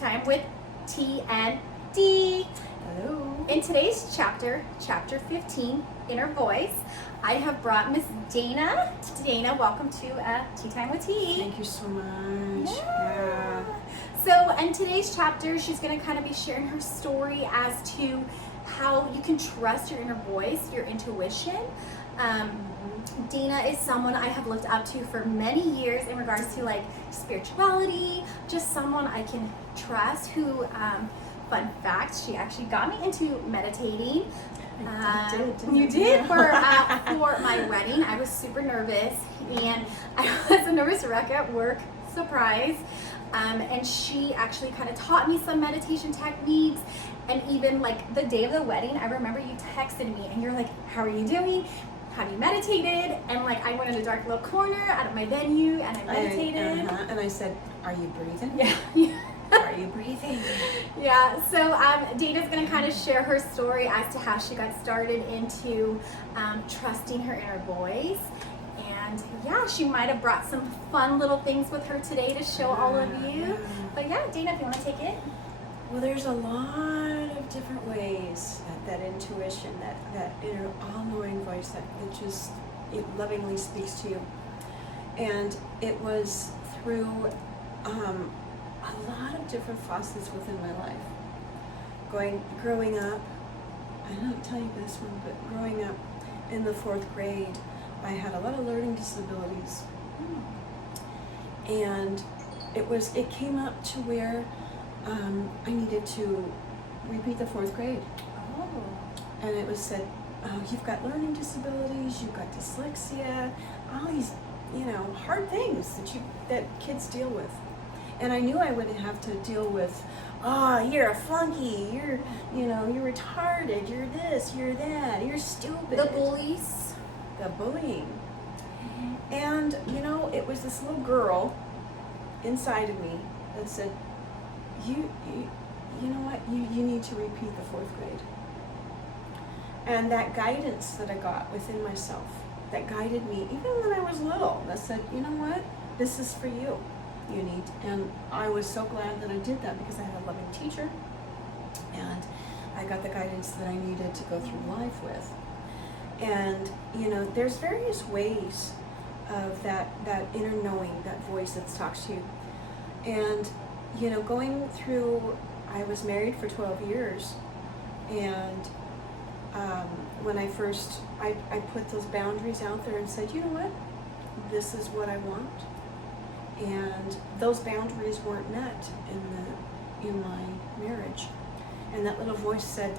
Time with T and D. Hello. In today's chapter, chapter 15, Inner Voice, I have brought Miss Dana. Dana, welcome to Tea Time with T. Thank you so much. Yeah. So in today's chapter, she's going to kind of be sharing her story as to how you can trust your inner voice, your intuition. Dana is someone I have looked up to for many years in regards to like spirituality, just someone I can trust who, fun fact, she actually got me into meditating. You did for my wedding. I was super nervous and I was a nervous wreck at work, surprise. And she actually kind of taught me some meditation techniques. And even like the day of the wedding, I remember you texted me and you're like, how are you doing? Have you meditated? And like I went in a dark little corner out of my venue and I meditated. And I said, are you breathing? Yeah. Are you breathing? Yeah, so Dana's going to kind of share her story as to how she got started into trusting her inner voice. And yeah, she might have brought some fun little things with her today to show all of you. But yeah, Dana, if you want to take it. Well, there's a lot of different ways that intuition, that inner all-knowing voice that just it lovingly speaks to you. And it was through a lot of different facets within my life. Growing up, I don't tell you this one, but growing up in the 4th grade, I had a lot of learning disabilities. And it came up to where I needed to repeat the 4th grade. Oh. And it was said, oh, you've got learning disabilities, you've got dyslexia, all these, hard things that kids deal with. And I knew I wouldn't have to deal with, you're a flunky, you're retarded, you're this, you're that, you're stupid. The bullies. The bullying. And, it was this little girl inside of me that said, you know what, you need to repeat the 4th grade. And that guidance that I got within myself, that guided me, even when I was little, that said, you know what, this is for you. You need, and I was so glad that I did that because I had a loving teacher and I got the guidance that I needed to go through life with. And there's various ways of that inner knowing, that voice that talks to you. And going through, I was married for 12 years, and when I first I put those boundaries out there and said, you know what, this is what I want. And those boundaries weren't met in my marriage. And that little voice said,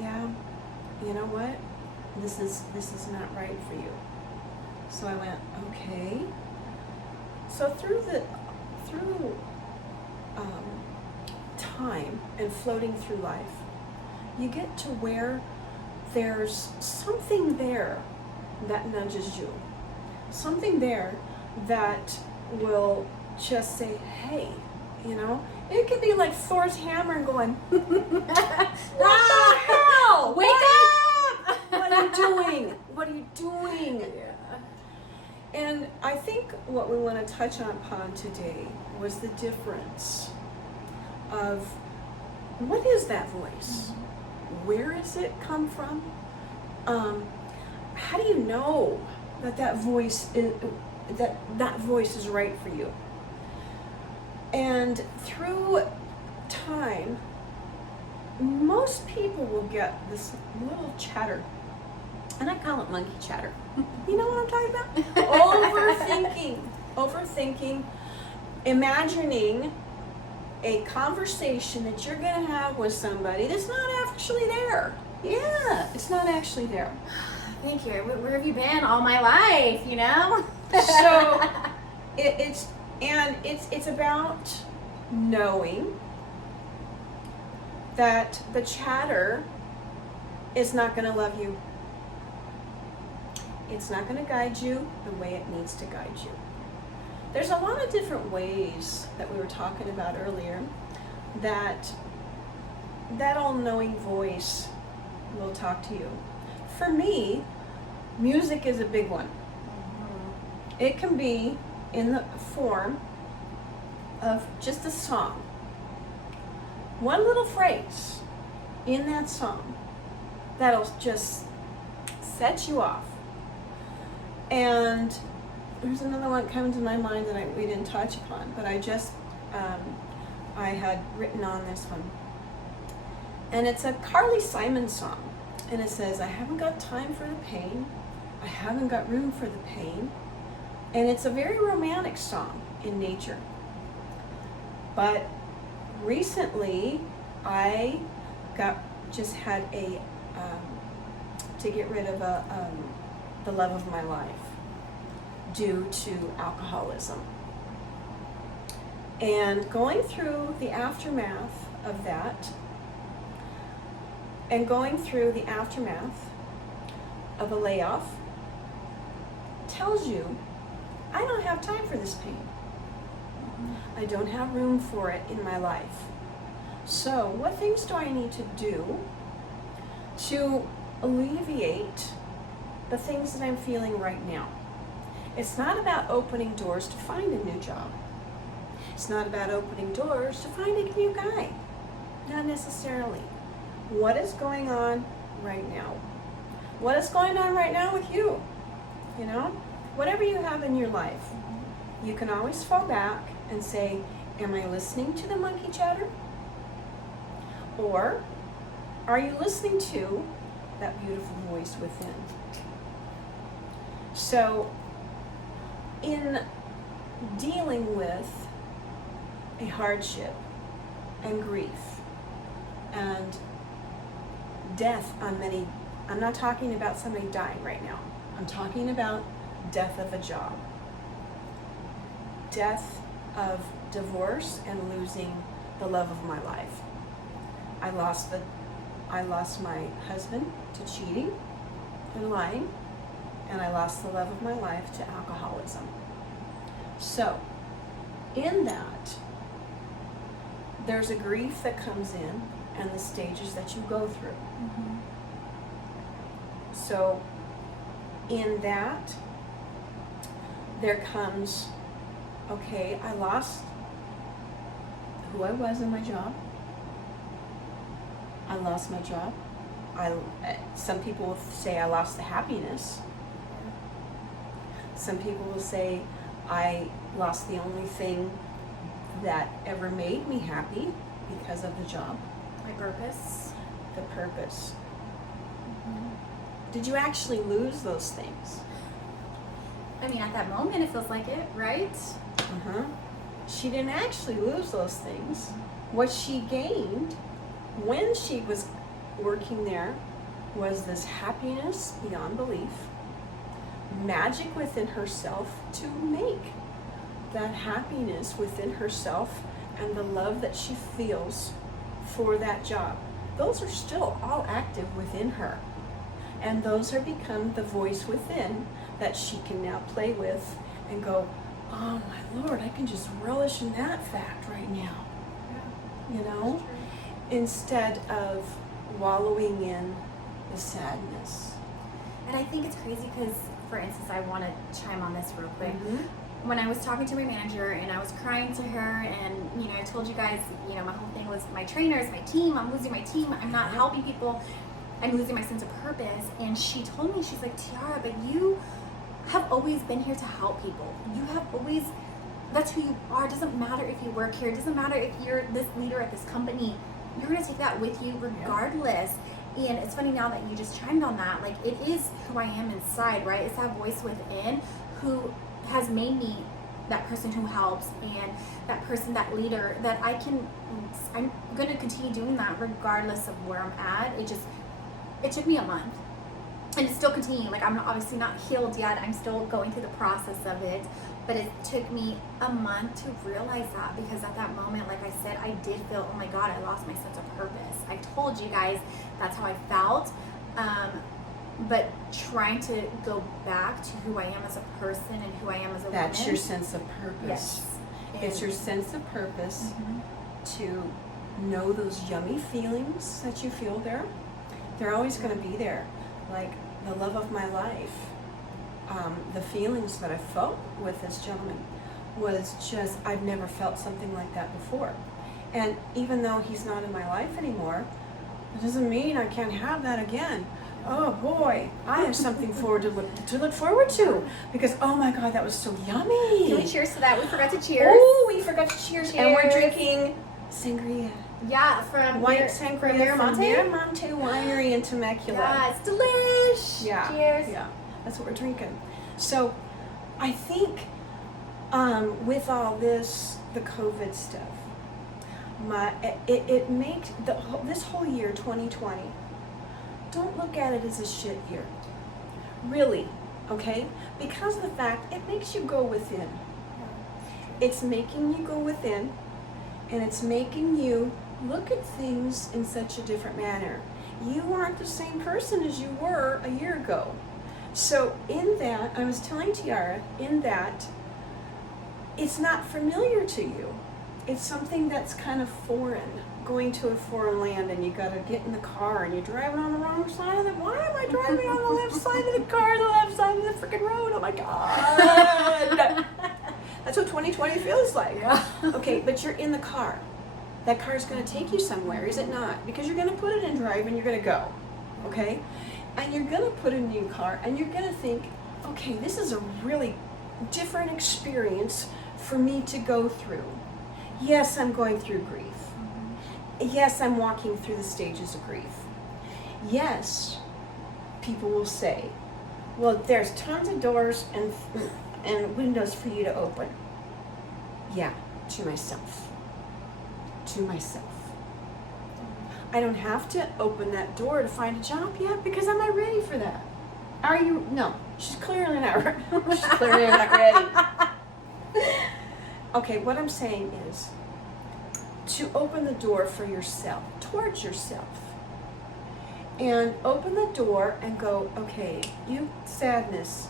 yeah, you know what? This is not right for you. So I went, okay. So through time and floating through life, you get to where there's something there that nudges you. Something there that will just say, hey, it could be like Thor's hammer going, what the hell? Wake up! What are you doing? What are you doing? Yeah. And I think what we want to touch upon today was the difference of what is that voice? Where does it come from? How do you know that voice is that voice is right for you? And through time, most people will get this little chatter, and I call it monkey chatter. You know what I'm talking about? Overthinking, imagining a conversation that you're going to have with somebody that's not actually there. Yeah, it's not actually there. Thank you. Where have you been all my life, So it's about knowing that the chatter is not going to love you. It's not going to guide you the way it needs to guide you. There's a lot of different ways that we were talking about earlier that all-knowing voice will talk to you. For me, music is a big one. It can be in the form of just a song. one little phrase in that song that'll just set you off. And there's another one coming to my mind that we didn't touch upon, but I had written on this one. And it's a Carly Simon song. And it says, I haven't got time for the pain. I haven't got room for the pain. And it's a very romantic song in nature. But recently, I had to get rid of the love of my life due to alcoholism. And going through the aftermath of that, and going through the aftermath of a layoff tells you, I don't have time for this pain. I don't have room for it in my life. So what things do I need to do to alleviate the things that I'm feeling right now? It's not about opening doors to find a new job. It's not about opening doors to find a new guy. Not necessarily. What is going on right now? What is going on right now with you? You know, whatever you have in your life, you can always fall back and say, am I listening to the monkey chatter? Or are you listening to that beautiful voice within? So, in dealing with a hardship and grief and death on many, I'm not talking about somebody dying right now. I'm talking about death of a job, death of divorce, and losing the love of my life. I lost my husband to cheating and lying, and I lost the love of my life to alcoholism. So, in that, there's a grief that comes in and the stages that you go through. Mm-hmm. So, in that, there comes, okay, I lost who I was in my job. I lost my job. Some people will say I lost the happiness. Some people will say I lost the only thing that ever made me happy because of the job. My purpose. The purpose. Did you actually lose those things? I mean, at that moment, it feels like it, right? She didn't actually lose those things. What she gained when she was working there was this happiness beyond belief, magic within herself to make that happiness within herself, and the love that she feels for that job. Those are still all active within her. And those are become the voice within that she can now play with and go, oh my Lord, I can just relish in that fact right now. Yeah. You know? Instead of wallowing in the sadness. And I think it's crazy because, for instance, I want to chime on this real quick. Mm-hmm. When I was talking to my manager and I was crying to her, and I told you guys, my whole thing was my trainers, my team, I'm losing my team, I'm not helping people, I'm losing my sense of purpose. And she told me, she's like, Tiara, but you have always been here to help people. You have always, that's who you are. It doesn't matter if you work here, it doesn't matter if you're this leader at this company, you're gonna take that with you regardless. Yeah. And it's funny now that you just chimed on that, like it is who I am inside, right? It's that voice within who has made me that person who helps and that person, that leader, that I'm going to continue doing that regardless of where I'm at. It took me a month and it's still continuing. Like I'm obviously not healed yet. I'm still going through the process of it, but it took me a month to realize that, because at that moment, like I said, I did feel, oh my God, I lost my sense of purpose. I told you guys that's how I felt. But trying to go back to who I am as a person and who I am as a woman. That's your sense of purpose. Yes. It's your sense of purpose to know those yummy feelings that you feel there. They're always going to be there. Like the love of my life, the feelings that I felt with this gentleman was just, I've never felt something like that before. And even though he's not in my life anymore, it doesn't mean I can't have that again. Oh boy, I have something to look forward to, because oh my God, that was so yummy. Can we cheers to that? We forgot to cheers. Oh, we forgot to cheers. And we're Cheers. drinking sangria. Yeah, from White from sangria from Miramonte. Miramonte Winery in Temecula. Yeah, it's delish. Yeah. Cheers. Yeah, that's what we're drinking. So, I think with all this, the COVID stuff, it makes this whole year, 2020. Don't look at it as a shit year. Really, okay? Because of the fact it makes you go within. It's making you go within, and it's making you look at things in such a different manner. You aren't the same person as you were a year ago. So in that, I was telling Tiara, in that, it's not familiar to you. It's something that's kind of foreign. Going to a foreign land and you gotta get in the car and you're driving on the wrong side of the, why am I driving on the left side of the car, the left side of the freaking road? Oh my God. That's what 2020 feels like. Yeah. Okay, but you're in the car. That car's gonna take you somewhere, is it not? Because you're gonna put it in drive and you're gonna go, okay? And you're gonna put it in your car and you're gonna think, okay, this is a really different experience for me to go through. Yes, I'm going through grief. Yes, I'm walking through the stages of grief. Yes, people will say, well, there's tons of doors and windows for you to open. Yeah, to myself. To myself. I don't have to open that door to find a job yet because I'm not ready for that. Are you? No, she's clearly not ready. She's clearly not ready. Okay, what I'm saying is to open the door for yourself, towards yourself. And open the door and go, okay, you sadness,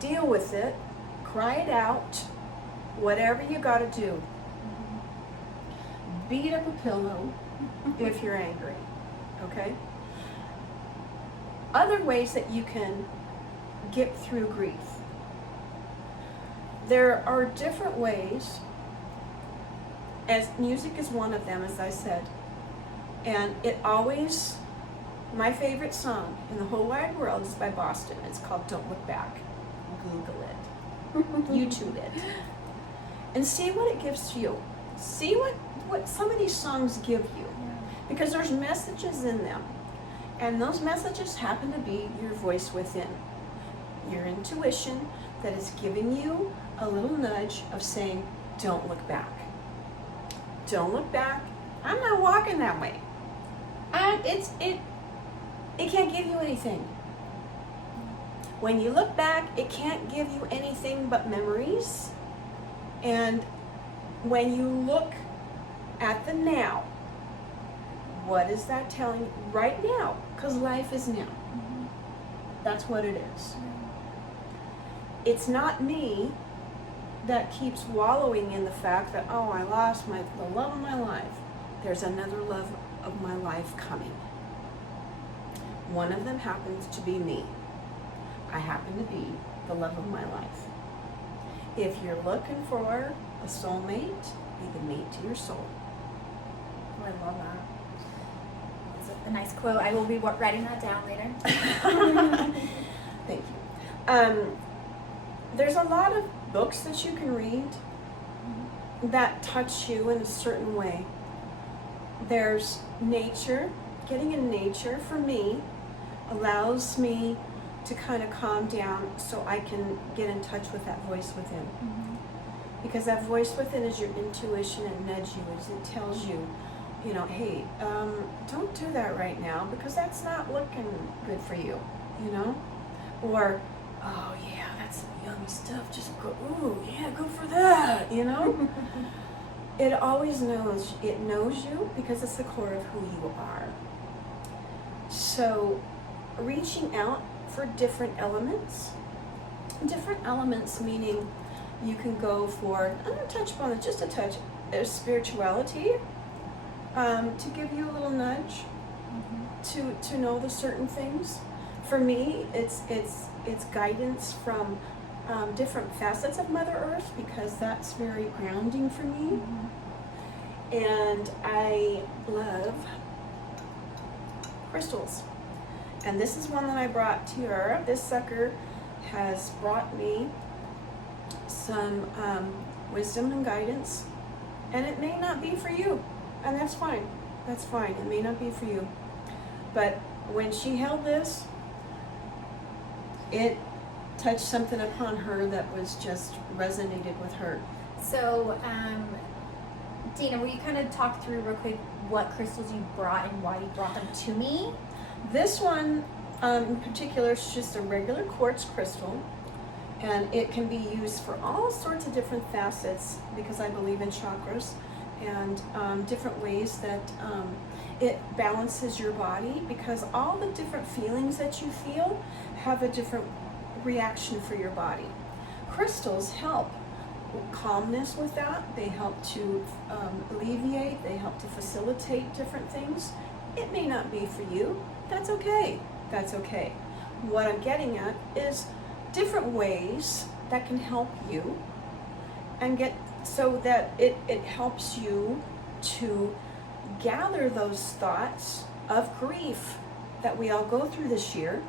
deal with it, cry it out, whatever you gotta do. Beat up a pillow if you're angry, okay? Other ways that you can get through grief. There are different ways, as music is one of them, as I said. And it always, my favorite song in the whole wide world is by Boston. It's called Don't Look Back. Google it. YouTube it. And see what it gives to you. See what some of these songs give you. Because there's messages in them. And those messages happen to be your voice within. Your intuition that is giving you a little nudge of saying, don't look back. Don't look back. I'm not walking that way. It can't give you anything. When you look back, it can't give you anything but memories. And when you look at the now, what is that telling you right now? Because life is now. That's what it is. It's not me that keeps wallowing in the fact that, oh, I lost the love of my life. There's another love of my life coming. One of them happens to be me. I happen to be the love of my life. If you're looking for a soulmate, be the mate to your soul. Oh, I love that. That's a nice quote. I will be writing that down later. Thank you. There's a lot of books that you can read that touch you in a certain way. There's nature. Getting in nature, for me, allows me to kind of calm down so I can get in touch with that voice within. Because that voice within is your intuition and nudge you as it tells you, you know, hey, don't do that right now because that's not looking good for you, you know? Or, oh yeah, that's some yummy stuff, just go, ooh, yeah, go for that, you know? It always knows, it knows you because it's the core of who you are. So, reaching out for different elements meaning you can go for, I'm going to touch upon it just a touch, spirituality, to give you a little nudge, to know the certain things. For me, it's guidance from different facets of Mother Earth because that's very grounding for me. And I love crystals. And this is one that I brought Tiara. This sucker has brought me some wisdom and guidance. And it may not be for you. And that's fine. That's fine. It may not be for you. But when she held this, it touched something upon her that was just resonated with her. So, Dana, will you kind of talk through real quick what crystals you brought and why you brought them to me? This one in particular is just a regular quartz crystal, and it can be used for all sorts of different facets because I believe in chakras and different ways that it balances your body, because all the different feelings that you feel have a different reaction for your body. Crystals help calmness with that. They help to alleviate, they help to facilitate different things. It may not be for you. That's okay. That's okay. What I'm getting at is different ways that can help you and get so that it helps you to gather those thoughts of grief that we all go through this year.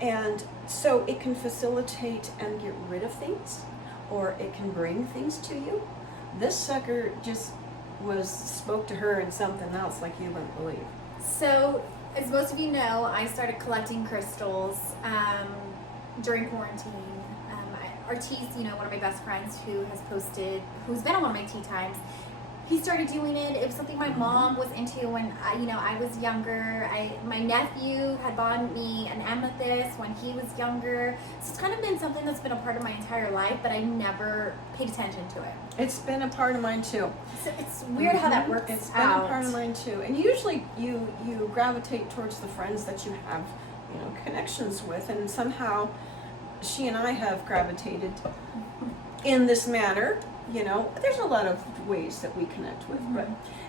And so it can facilitate and get rid of things, or it can bring things to you. This sucker just spoke to her in something else like you wouldn't believe. So, as most of you know, I started collecting crystals during quarantine. Ortiz, one of my best friends who's been on one of my tea times, he started doing it. It was something my mom was into when I was younger. My nephew had bought me an amethyst when he was younger. So it's kind of been something that's been a part of my entire life, but I never paid attention to it. It's been a part of mine too. So it's weird how that works out. It's been a part of mine too. And usually you gravitate towards the friends that you have, connections with, and somehow she and I have gravitated in this manner. There's a lot of ways that we connect with,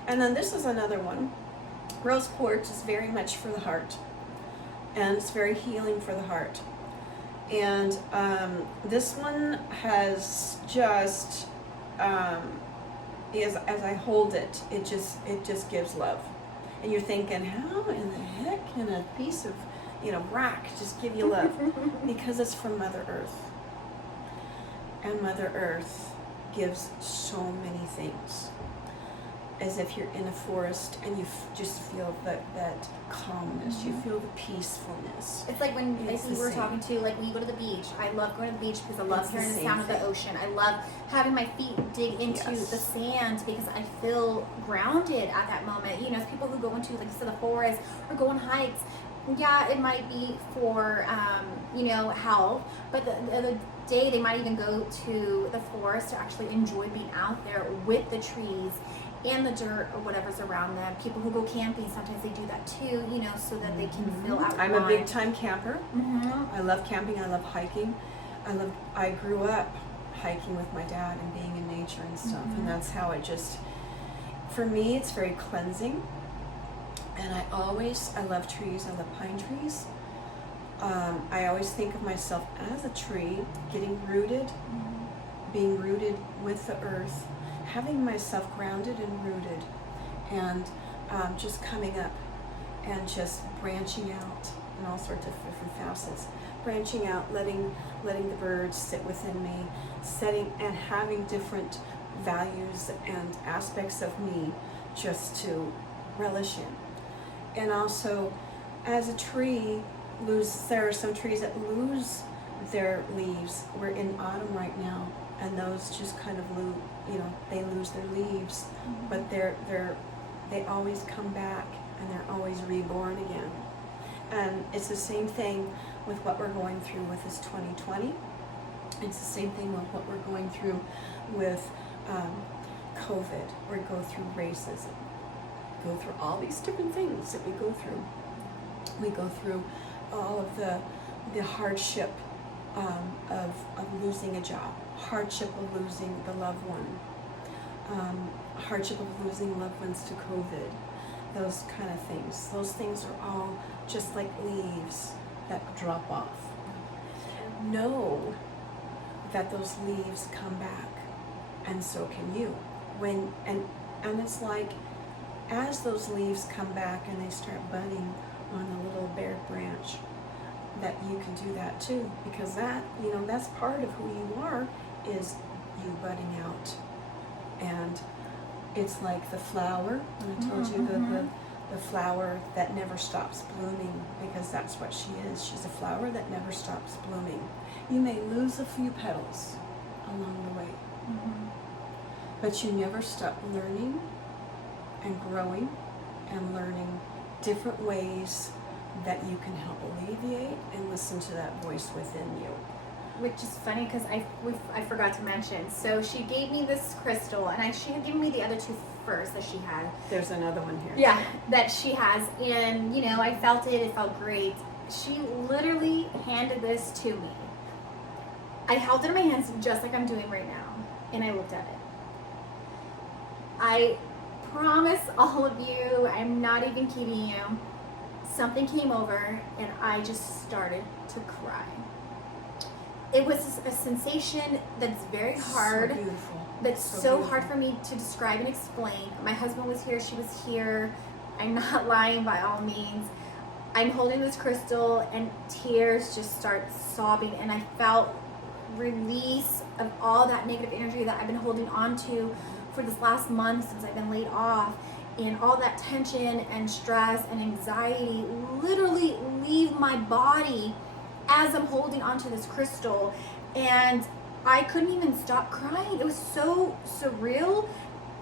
and then this is another one. Rose quartz is very much for the heart, and it's very healing for the heart. And this one has just, as I hold it, it just gives love. And you're thinking, how in the heck can a piece of, rock just give you love? Because it's from Mother Earth, and Mother Earth gives so many things. As if you're in a forest and you just feel that calmness, you feel the peacefulness. It's like when we were talking to, when you go to the beach. I love going to the beach because I love hearing the sound of the ocean. I love having my feet dig into the sand because I feel grounded at that moment. As people who go into, the forest or go on hikes, yeah, it might be for, health, but the other day they might even go to the forest to actually enjoy being out there with the trees and the dirt or whatever's around them. People who go camping, sometimes they do that too, so that they can feel out. I'm a big time camper. I love camping. I love hiking. I grew up hiking with my dad and being in nature and stuff, and that's how it just, for me, it's very cleansing. And I love trees. I love pine trees. I always think of myself as a tree, getting rooted, being rooted with the earth, having myself grounded and rooted, and just coming up and just branching out in all sorts of different facets. Branching out, letting the birds sit within me, setting and having different values and aspects of me just to relish in. And also, as a tree, there are some trees that lose their leaves. We're in autumn right now, and those just kind of they lose their leaves, but they always come back, and they're always reborn again. And it's the same thing with what we're going through with this 2020. It's the same thing with what we're going through with COVID. We go through racism. Go through all these different things that we go through. We go through all of the hardship of losing a job, hardship of losing the loved one, hardship of losing loved ones to COVID, those kind of things. Those things are all just like leaves that drop off. Know that those leaves come back, and so can you. And it's like, as those leaves come back and they start budding on the little bare branch, that you can do that too, because that, you know, that's part of who you are, is you budding out. And it's like the flower, and I told you the flower that never stops blooming, because that's what she is. She's a flower that never stops blooming. You may lose a few petals along the way, but you never stop learning and growing and learning different ways that you can help alleviate and listen to that voice within you. Which is funny because I forgot to mention. So she gave me this crystal, and she had given me the other two first that she had. There's another one here. Yeah, that she has. And, you know, I felt it. It felt great. She literally handed this to me. I held it in my hands just like I'm doing right now, and I looked at it. I promise all of you, I'm not even kidding you, something came over and I just started to cry. It was a sensation that's very hard. So beautiful. That's So so beautiful. hard for me to describe and explain. My husband was here, she was here. I'm not lying by all means. I'm holding this crystal and tears just start sobbing, and I felt release of all that negative energy that I've been holding on to for this last month since I've been laid off, and all that tension and stress and anxiety literally leave my body as I'm holding onto this crystal. And I couldn't even stop crying. It was so surreal.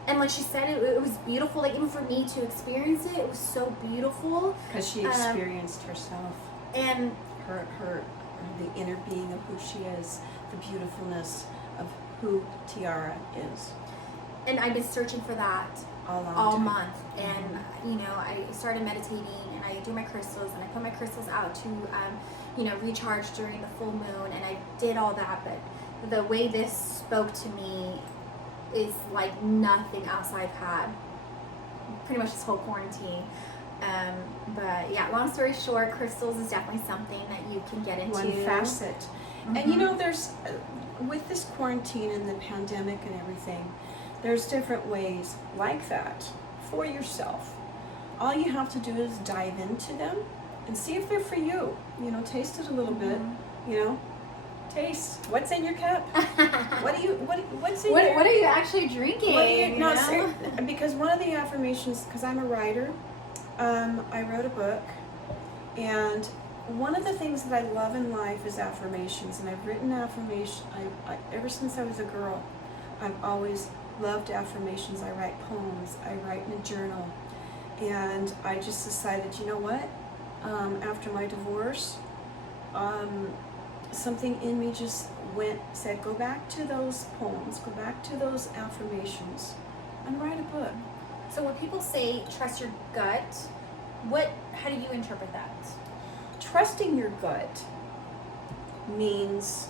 And like she said, it was beautiful. Like, even for me to experience it, it was so beautiful. Because she experienced herself, And her the inner being of who she is, the beautifulness of who Tiara is. and I've been searching for that all month. And you know, I started meditating, and I do my crystals, and I put my crystals out to you know, recharge during the full moon, and I did all that. But the way this spoke to me is like nothing else I've had pretty much this whole quarantine. But yeah, long story short, crystals is definitely something that you can get into. One facet. And you know, there's with this quarantine and the pandemic and everything, there's different ways like that for yourself. All you have to do is dive into them and see if they're for you. You know, taste it a little bit. You know, taste what's in your cup. What's in your? What are you actually drinking? What do you, no, you know? because one of the affirmations, because I'm a writer, I wrote a book, and one of the things that I love in life is affirmations, and I've written affirmations. I ever since I was a girl, I've always loved affirmations. I write poems. I write in a journal, and I just decided, you know what? After my divorce, something in me just said, go back to those poems, go back to those affirmations, and write a book. So when people say trust your gut, how do you interpret that? Trusting your gut means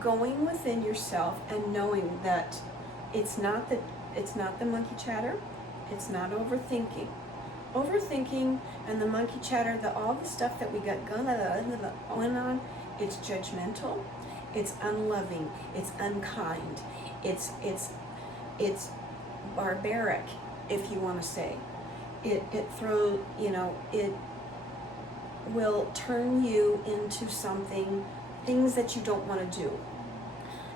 going within yourself and knowing that it's not the monkey chatter, it's not overthinking. Overthinking and the monkey chatter, all the stuff that we got going on, it's judgmental, it's unloving, it's unkind, it's barbaric, if you want to say. It will turn you into things that you don't want to do,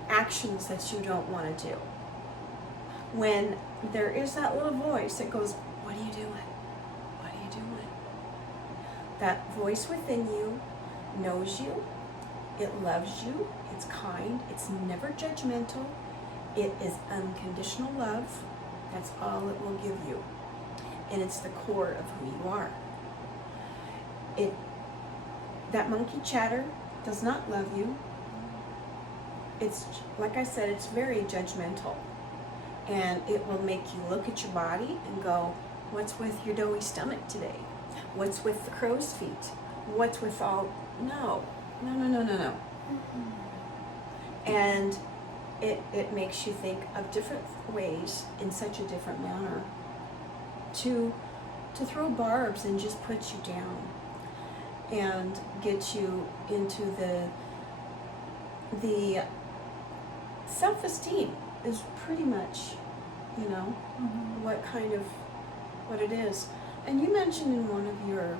actions that you don't want to do. When there is that little voice that goes, what are you doing? What are you doing? That voice within you knows you, it loves you, it's kind, it's never judgmental, it is unconditional love. That's all it will give you. And it's the core of who you are. That monkey chatter does not love you. It's, like I said, it's very judgmental. And it will make you look at your body and go, what's with your doughy stomach today? What's with the crow's feet? What's with all, no. And it makes you think of different ways in such a different manner to throw barbs and just put you down and get you into the self-esteem is pretty much you know, Mhm. what it is. And you mentioned in one of your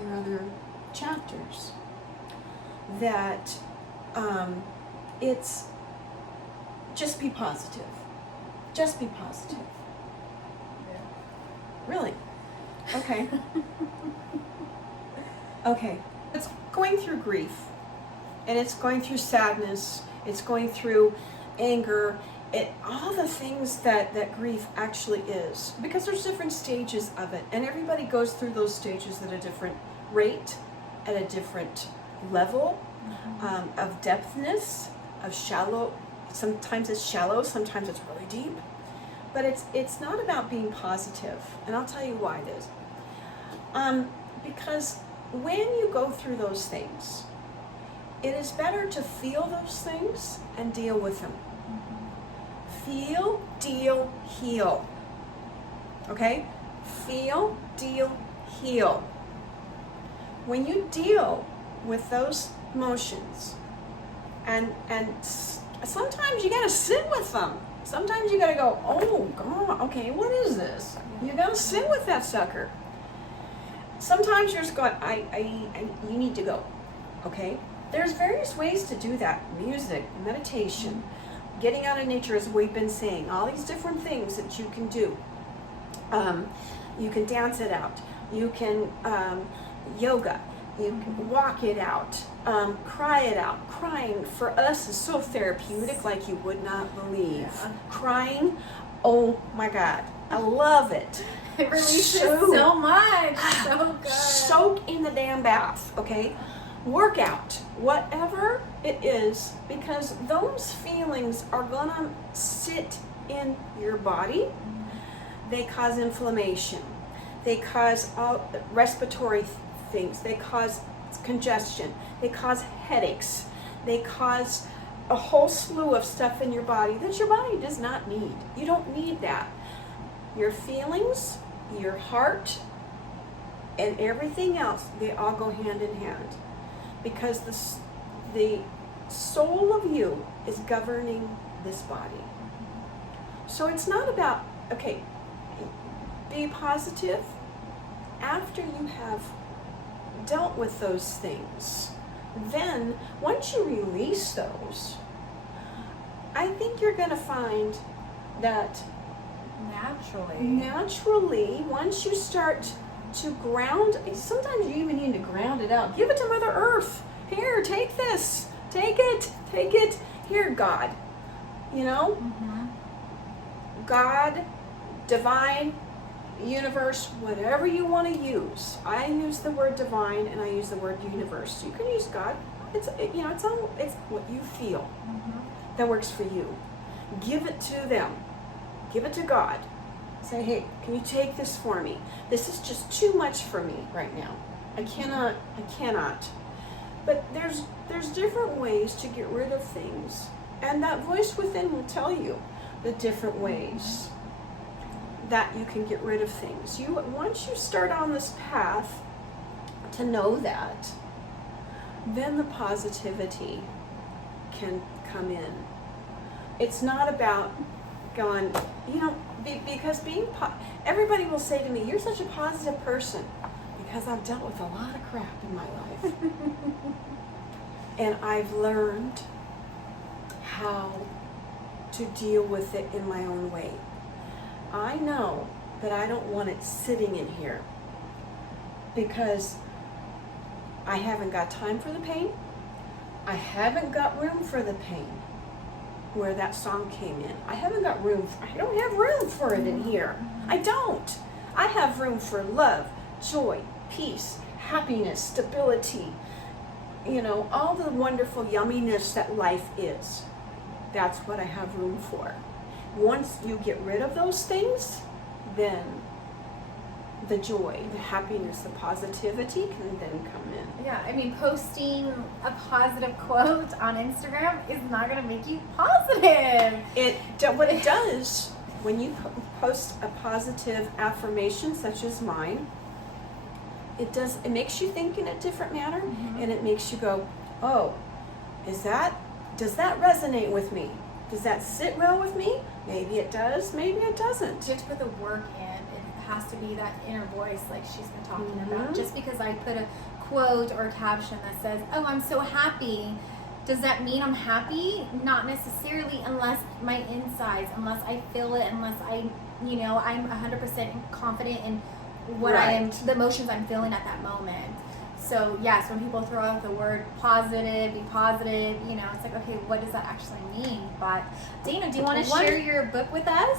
your other chapters that it's just be positive. Just be positive. Really? Okay. Okay. It's going through grief, and it's going through sadness, it's going through anger, all the things that grief actually is. Because there's different stages of it, and everybody goes through those stages at a different rate, at a different level of depthness, of shallow. Sometimes it's shallow, sometimes it's really deep. But it's not about being positive, and I'll tell you why it is. Because when you go through those things, it is better to feel those things and deal with them. Feel, deal, heal. Okay? Feel, deal, heal. When you deal with those emotions, and sometimes you gotta sit with them. Sometimes you gotta go, oh, God, okay, what is this? You gotta sit with that sucker. Sometimes you're just going, you need to go, okay? There's various ways to do that. Music, meditation, getting out of nature, as we've been saying, all these different things that you can do. You can dance it out. You can yoga. You can walk it out. Cry it out. Crying for us is so therapeutic, like you would not believe. Yeah. Crying, oh my God, I love it. It releases so much. So good. Soak in the damn bath, okay? Workout, whatever it is, because those feelings are gonna sit in your body. They cause inflammation. They cause all respiratory things. They cause congestion. They cause headaches. They cause a whole slew of stuff in your body that your body does not need. You don't need that. Your feelings, your heart, and everything else, they all go hand in hand. Because the soul of you is governing this body. So it's not about, okay, be positive after you have dealt with those things. Then, once you release those, I think you're going to find that naturally, once you start to ground, sometimes you even need to ground it out. Give it to Mother Earth. Here, take this. Take it. Here, God. You know? God, divine, universe, whatever you want to use. I use the word divine and I use the word universe. You can use God. It's what you feel that works for you. Give it to them. Give it to God. Say, hey, can you take this for me? This is just too much for me right now. I cannot. But there's different ways to get rid of things. And that voice within will tell you the different ways that you can get rid of things. Once you start on this path to know that, then the positivity can come in. It's not about going, because everybody will say to me, you're such a positive person, because I've dealt with a lot of crap in my life. And I've learned how to deal with it in my own way. I know that I don't want it sitting in here because I haven't got time for the pain. I haven't got room for the pain where that song came in. I don't have room for it in here. I don't. I have room for love, joy, peace, happiness, stability, all the wonderful yumminess that life is. That's what I have room for. Once you get rid of those things, then the joy, the happiness, the positivity can then come in. Yeah, I mean, posting a positive quote on Instagram is not going to make you positive. What it does, when you post a positive affirmation such as mine, it makes you think in a different manner, and it makes you go, oh, does that resonate with me? Does that sit well with me? Maybe it does, maybe it doesn't. You have to put the work in. It has to be that inner voice like she's been talking about. Mhm. Just because I put a quote or a caption that says, "Oh, I'm so happy," does that mean I'm happy? Not necessarily, unless my insides, unless I feel it, unless I'm 100% confident in what I am, Right. the emotions I'm feeling at that moment. So yes, when people throw out the word positive, be positive, it's like, okay, what does that actually mean? But Dana, do you want to One- share your book with us?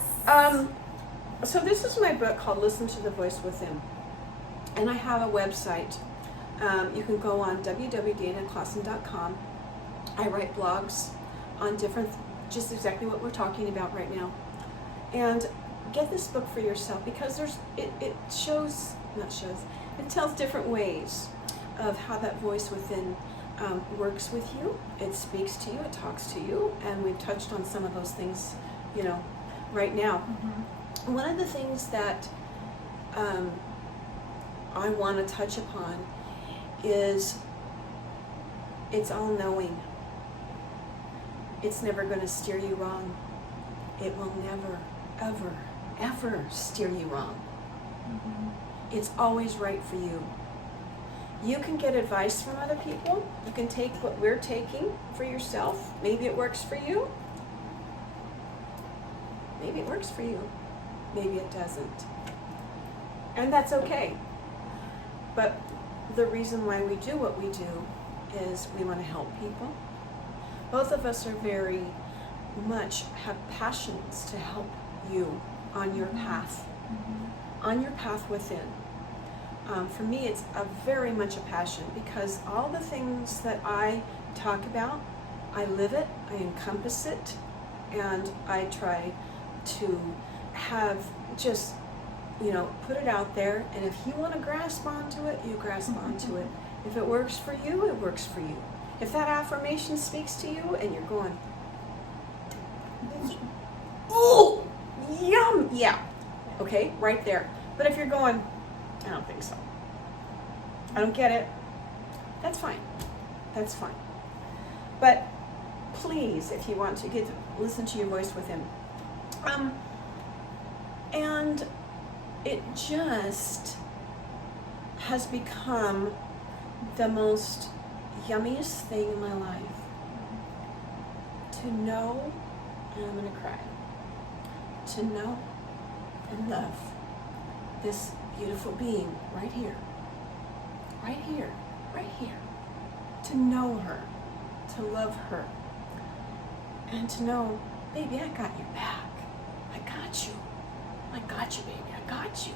So this is my book called Listen to the Voice Within. And I have a website. You can go on www.danaclausen.com. I write blogs on just exactly what we're talking about right now. And get this book for yourself, because it tells different ways of how that voice within works with you. It speaks to you, it talks to you, and we've touched on some of those things, right now. Mm-hmm. One of the things that I want to touch upon is it's all-knowing. It's never going to steer you wrong. It will never, ever, ever steer you wrong. Mm-hmm. It's always right for you. You can get advice from other people. You can take what we're taking for yourself. Maybe it works for you. Maybe it works for you. Maybe it doesn't. And that's okay. But the reason why we do what we do is we want to help people. Both of us are very much have passions to help you on your path, on your path within. For me, it's very much a passion, because all the things that I talk about, I live it, I encompass it, and I try to have just, put it out there. And if you want to grasp onto it, you grasp onto it. If it works for you, it works for you. If that affirmation speaks to you and you're going, ooh, yum, yeah, okay, right there. But if you're going, I don't think so, I don't get it, that's fine. That's fine. But please, if you want to listen to your voice within. And it just has become the most yummiest thing in my life to know, and I'm going to cry, to know and love this beautiful being right here, right here, right here. To know her, to love her, and to know, baby, I got your back. I got you. I got you, baby. I got you.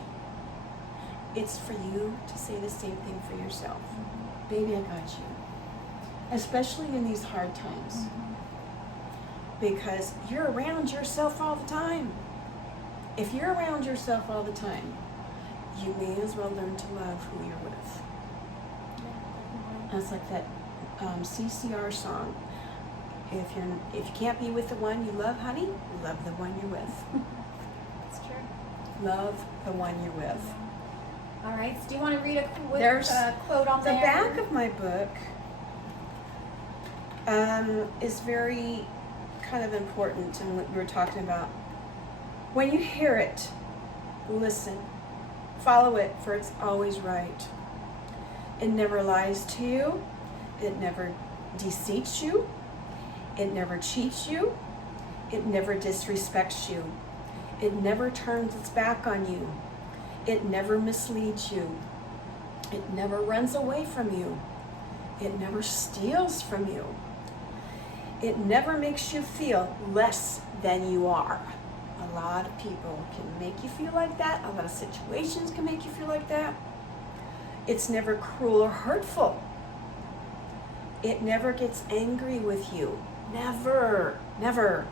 It's for you to say the same thing for yourself. Baby, I got you. Especially in these hard times. Because you're around yourself all the time. If you're around yourself all the time, you may as well learn to love who you're with. That's like that CCR song. If you can't be with the one you love, honey, love the one you're with. That's true. Love the one you're with. All right. So do you want to read a There's quote on The there? back of my book is very kind of important in what we were talking about. When you hear it, listen. Follow it, for it's always right. It never lies to you. It never deceits you. It never cheats you. It never disrespects you. It never turns its back on you. It never misleads you. It never runs away from you. It never steals from you. It never makes you feel less than you are. A lot of people can make you feel like that. A lot of situations can make you feel like that. It's never cruel or hurtful. It never gets angry with you. Never, never.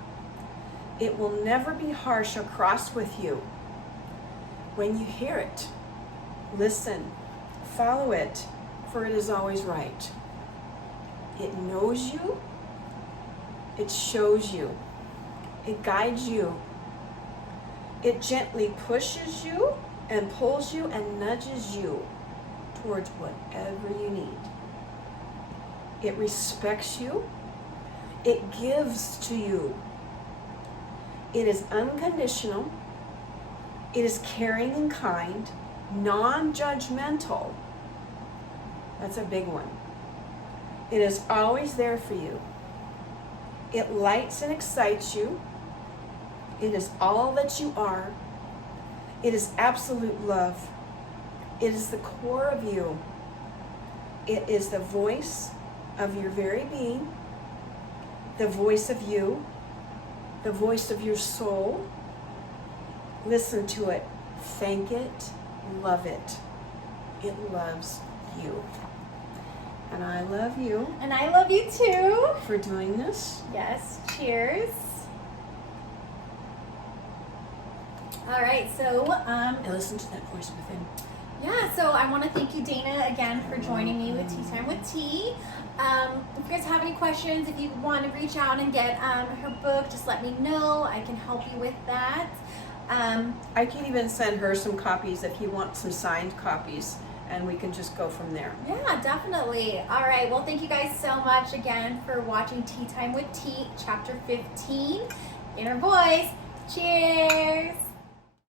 It will never be harsh or cross with you. When you hear it, listen, follow it, for it is always right. It knows you, it shows you, it guides you, it gently pushes you and pulls you and nudges you towards whatever you need. It respects you, it gives to you, It is unconditional. It is caring and kind, non-judgmental. That's a big one. It is always there for you. It lights and excites you. It is all that you are. It is absolute love. It is the core of you. It is the voice of your very being, the voice of you, the voice of your soul. Listen to it. Thank it. Love it. It loves you. And I love you And I love you too. for doing this. Yes, cheers. All right, so And listen to that voice within. yeah, so I want to thank you, Dana, again for joining me with Tea Time with T. If you guys have any questions, if you want to reach out and get her book, just let me know. I can help you with that. I can even send her some copies if you want some signed copies, and we can just go from there. Yeah, definitely. All right, well, thank you guys so much again for watching Tea Time with T, Chapter 15, Inner Voice. Cheers!